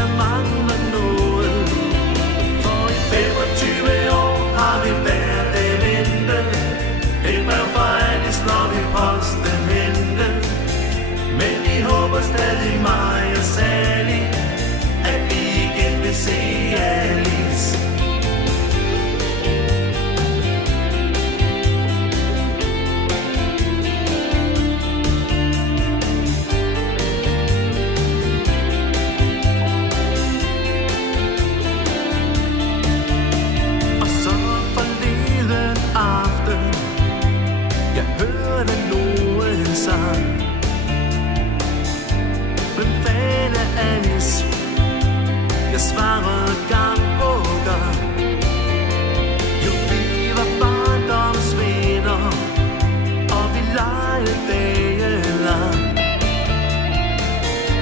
der mangler noget. For i 25 år har vi hver dag ventet. Et brev fra Alice, når vi posten hente. Men vi håber stadig mig og Sally, at vi igen vil se Alice. Og så forleden aften, jeg hørte nogen sang. Hvem fanden er Alice? Jeg svarede gang på gang. Jo, vi var barndomsvenner, og vi legede dagen lang.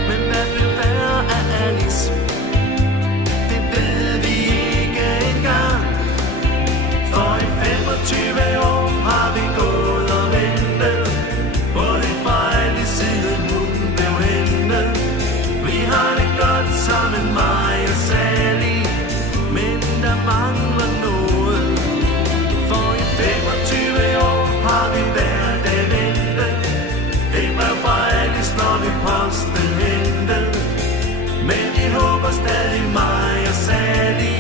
Men hvad vil være af Alice? Det ved vi ikke engang. For i 25 år har vi gået og ventet på det fra Alice, siden hun blev hentet. Vi har det godt sammen, mig og Sally, men der mangler noget. For i 25 år har vi hver dag ventet. Et brev fra Alice, når vi posten hentet. Men vi håber stadig, mig og Sally,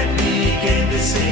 at vi igen vil se